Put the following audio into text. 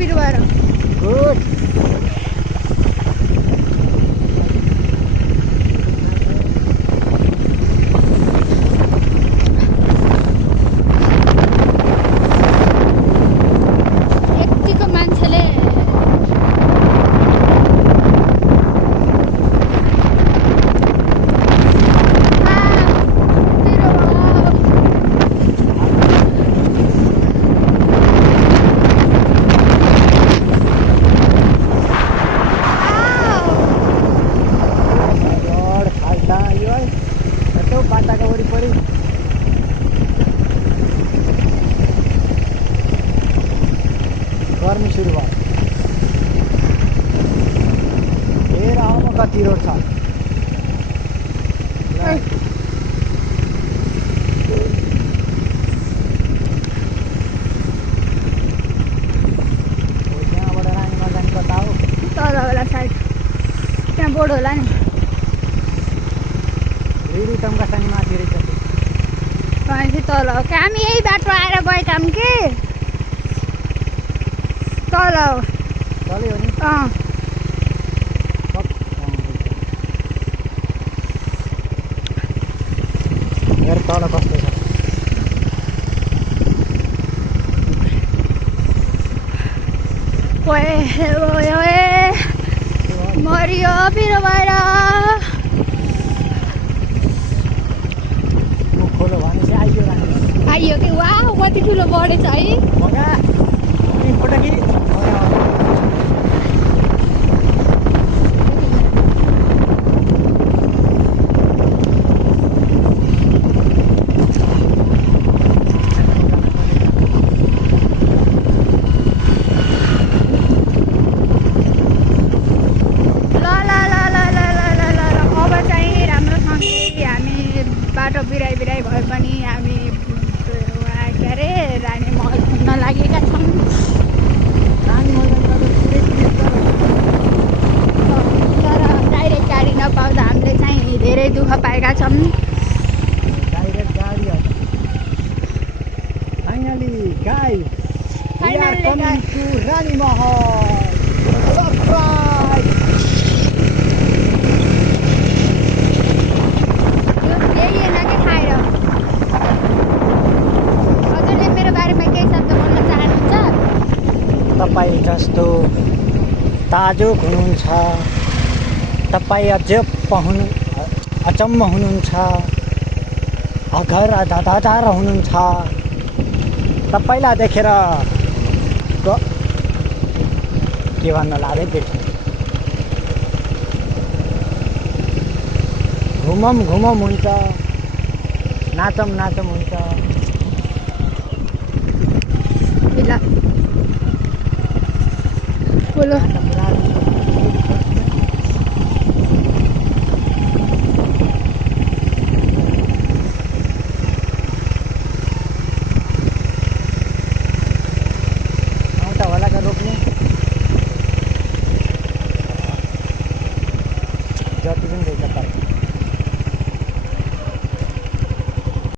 बिरुवा गुड यतिको मान्छेले बाटाको वरिपरि गर्मी सुरु भयो हेर आउनु कति रोड छ त्यहाँबाट रानीमा जाने कता हो तल होला साइड त्यहाँ बोर्ड होला नि रिटमका सानी माथि रहेछ भनेपछि तल हो कि हामी यही बाटो आएर गएका हौँ कि तल हो चल्यो नि हेर तल कस्तो छ मरियो पिरो भएर खोलो भनेपछि आइयो रानी आइयो कि वा कति ठुलो बढेछ है मगा फोटो कि बाटो बिराई भए पनि हामी के अरे रानी महल घुम्न लागेका छौँ तर डाइरेक्ट गाडी नपाउँदा हामीले चाहिँ धेरै दुःख पाएका छौँ डाइरेक्ट गाडी finally guys we are coming to रानी महल तपाईँ जस्तो ताजुक हुनुहुन्छ तपाईँ अझ अचम्म हुनुहुन्छ अघर दादादार हुनुहुन्छ तपाईँलाई देखेर के भन्न लाग्दै देख्छु घुमौँ हुन्छ नाचौँ हुन्छ बोलो आउँदा होला का रोक्ने जति पनि रहेछ तर